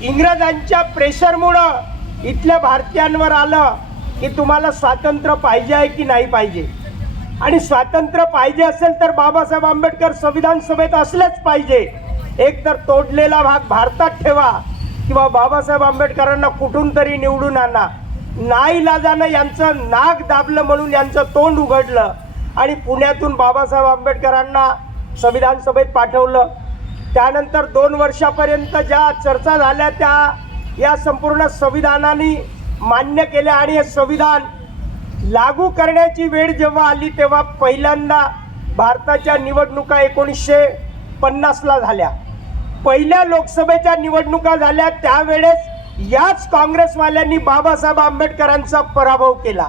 इंग्रजांच्या प्रेशरमुळं इथल्या भारतीयांवर आलं की तुम्हाला स्वातंत्र्य पाहिजे आहे की नाही पाहिजे? आणि स्वातंत्र्य पाहिजे असेल तर बाबासाहेब आंबेडकर संविधान सभेत असलेच पाहिजे. एक तर तोडलेला भाग भारतात ठेवा किंवा बाबासाहेब आंबेडकरांना कुठून तरी निवडून आणा. नाईलाजानं यांचं नाक दाबलं म्हणून यांचं तोंड उघडलं आणि पुण्यातून बाबासाहेब आंबेडकरांना संविधान सभेत पाठवलं. त्यानंतर दोन वर्षापर्यंत ज्या चर्चा झाल्या त्या या संपूर्ण संविधानाने मान्य केल्या आणि हे संविधान लागू करण्याची वेळ जेव्हा आली तेव्हा पहिल्यांदा भारताच्या निवडणुका एकोणीसशे पन्नासला झाल्या. पहिल्या लोकसभेच्या निवडणुका झाल्या त्यावेळेस याच काँग्रेसवाल्यांनी बाबासाहेब आंबेडकरांचा पराभव केला.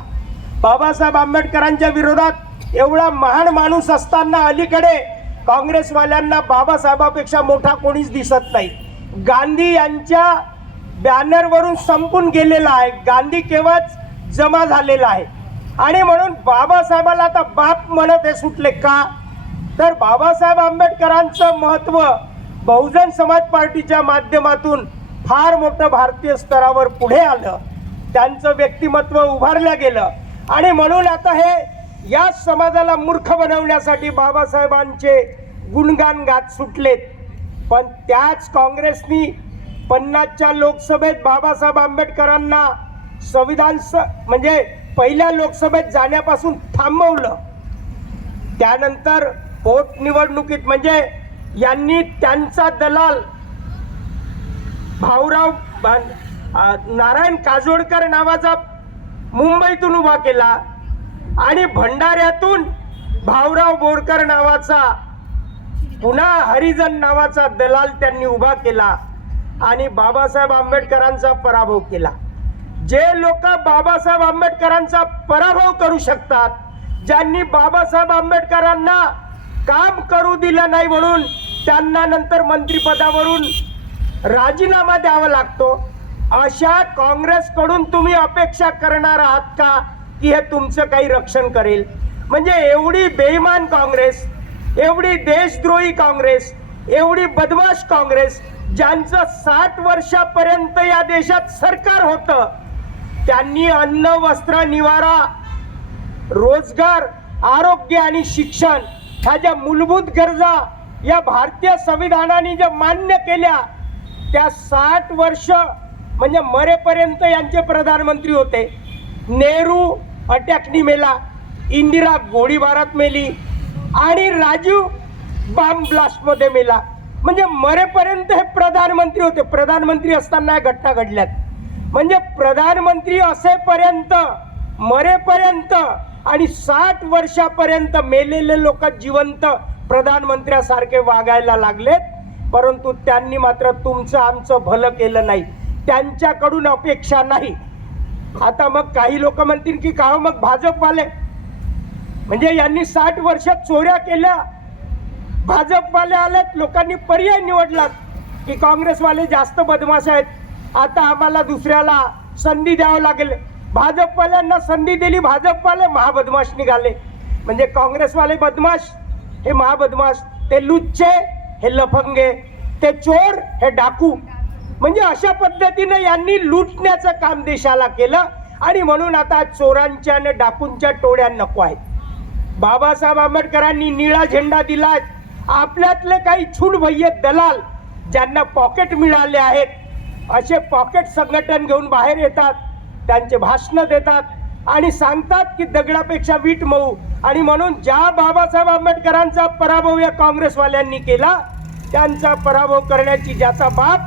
बाबासाहेब आंबेडकरांच्या विरोधात एवढा महान माणूस असताना अलीकडे काँग्रेसवाल्यांना बाबासाहेबापेक्षा मोठा कोणीच दिसत नाही. गांधी यांच्या बॅनरवरून संपून गेलेला आहे. गांधी केव्हाच जमा झालेला आहे? आणि म्हणून बाबासाहेबाला आता बाप म्हणत हे सुटले का? तर बाबासाहेब आंबेडकरांचं महत्त्व बहुजन समाज पार्टीच्या माध्यमातून फार मोठं भारतीय स्तरावर पुढे आलं. त्यांचं व्यक्तिमत्व उभारलं गेलं. आणि म्हणून आता हे या समाजाला मूर्ख बनवण्यासाठी बाबासाहेबांचे गुणगान गात सुटलेत. पण त्याच काँग्रेसनी पन्नासच्या लोकसभेत बाबासाहेब आंबेडकरांना संविधान स म्हणजे पहिल्या लोकसभेत जाण्यापासून थांबवलं. त्यानंतर पोटनिवडणुकीत म्हणजे यांनी त्यांचा दलाल भाऊराव नारायण काजोडकर नावाचा मुंबईतून उभा केला. आणि भंडाऱ्यातून भाऊराव बोरकर नावाचा पुन्हा हरिजन नावाचा दलाल त्यांनी उभा केला आणि बाबासाहेब आंबेडकरांचा पराभव केला. जे लोक बाबासाहेब आंबेडकरांचा पराभव करू शकतात ज्यांनी बाबासाहेब आंबेडकरांना काम करू दिलं नाही म्हणून त्यांना नंतर मंत्रिपदावरून राजीनामा द्यावा लागतो. अशा काँग्रेसकडून तुम्ही अपेक्षा करणार आहात का? की हे तुमचं काही रक्षण करेल. म्हणजे एवढी बेईमान काँग्रेस एवढी देशद्रोही काँग्रेस एवढी बदमाश काँग्रेस ज्यांचं साठ वर्षापर्यंत या देशात सरकार होतं त्यांनी अन्न वस्त्र निवारा रोजगार आरोग्य आणि शिक्षण ह्या ज्या मूलभूत गरजा या भारतीय संविधानाने ज्या मान्य केल्या त्या साठ वर्ष म्हणजे मरेपर्यंत यांचे प्रधानमंत्री होते. नेहरू अटॅकनी मेला इंदिरा गोळीबारात मेली आणि राजीव बॉम्ब ब्लास्टमध्ये मेला. म्हणजे मरेपर्यंत हे प्रधानमंत्री होते. प्रधानमंत्री असताना या घटना घडल्यात. म्हणजे प्रधानमंत्री असेपर्यंत मरेपर्यंत आणि साठ वर्षापर्यंत मेलेले लोक जिवंत प्रधानमंत्र्यासारखे वागायला लागलेत. परंतु त्यांनी मात्र तुमचं आमचं भलं केलं नाही. त्यांच्याकडून अपेक्षा नाही. आता मग काही लोक म्हणतील की का मग भाजपवाले. म्हणजे यांनी साठ वर्षात चोऱ्या केल्या. भाजपवाले आलेत लोकांनी पर्याय निवडला की काँग्रेसवाले जास्त बदमाश आहेत. आता आम्हाला दुसऱ्याला संधी द्यावं लागेल. भाजपवाल्यांना संधी दिली भाजपवाले महाबदमाश निघाले. म्हणजे काँग्रेसवाले बदमाश हे महाबदमाश ते लुच्चे हे लफंगे ते चोर हे डाकू. म्हणजे अशा पद्धतीनं यांनी लुटण्याचं काम देशाला केलं. आणि म्हणून आता चोरांच्या आणि डाकूंच्या टोळ्या नको आहेत. बाबासाहेब आंबेडकरांनी निळा झेंडा दिलाय. आपल्यातले काही छूट दलाल ज्यांना पॉकेट मिळाले आहेत असे पॉकेट संघटन घेऊन बाहेर येतात त्यांचे भाषणं देतात आणि सांगतात की दगडापेक्षा वीट मऊ. आणि म्हणून ज्या बाबासाहेब आंबेडकरांचा पराभव या काँग्रेसवाल्यांनी केला त्यांचा पराभव करण्याची ज्याचा बाप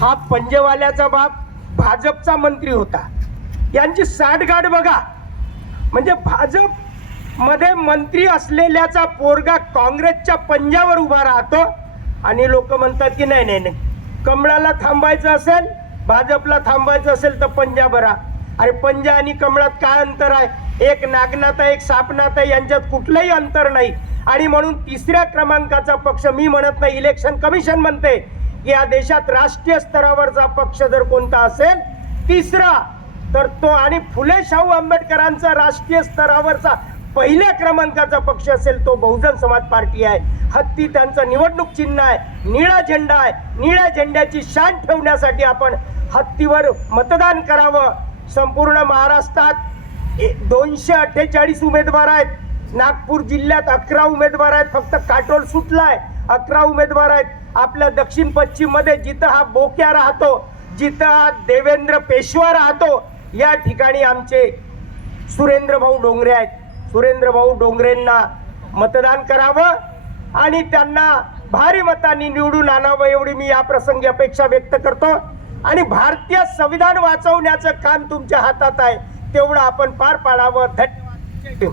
हा पंजेवाल्याचा बाप भाजपचा मंत्री होता. यांची साठगाठ बघा. म्हणजे भाजपमध्ये मंत्री असलेल्याचा पोरगा काँग्रेसच्या पंजावर उभा राहतो आणि लोक म्हणतात की नाही नाही नाही. कमळाला थांबायचं असेल भाजपला थांबायचं असेल तर पंजा बरा अरे पंजा आणि कमळात काय अंतर आहे? एक नागनाथ आहे एक सापनाथ आहे यांच्यात कुठलंही अंतर नाही. आणि म्हणून तिसऱ्या क्रमांकाचा पक्ष मी म्हणत नाही इलेक्शन कमिशन म्हणते. या देशात राष्ट्रीय स्तरावरचा पक्ष जर कोणता असेल तिसरा तर तो आणि फुले शाहू आंबेडकरांचा राष्ट्रीय स्तरावरचा पहिल्या क्रमांकाचा पक्ष असेल तो बहुजन समाज पार्टी आहे. हत्ती त्यांचं निवडणूक चिन्ह आहे. निळा झेंडा आहे. निळ्या झेंड्याची शान ठेवण्यासाठी आपण हत्तीवर मतदान करावं. संपूर्ण महाराष्ट्रात ए- दोनशे अठ्ठेचाळीस उमेदवार आहेत. नागपूर जिल्ह्यात अकरा उमेदवार आहेत. फक्त काटोल सुटला आहे अकरा उमेदवार आहेत. आपल्या दक्षिण पश्चिममध्ये जिथं हा बोक्या राहतो जिथं हा देवेंद्र पेशवा राहतो या ठिकाणी आमचे सुरेंद्र भाऊ डोंगरे आहेत. सुरेंद्र भाऊ डोंगरेंना मतदान करावं आणि त्यांना भारी मतांनी निवडून आणावं एवढी मी या प्रसंगी अपेक्षा व्यक्त करतो. आणि भारतीय संविधान वाचवण्याचं काम तुमच्या हातात आहे तेवढं आपण पार पाडावं. धन्यवाद.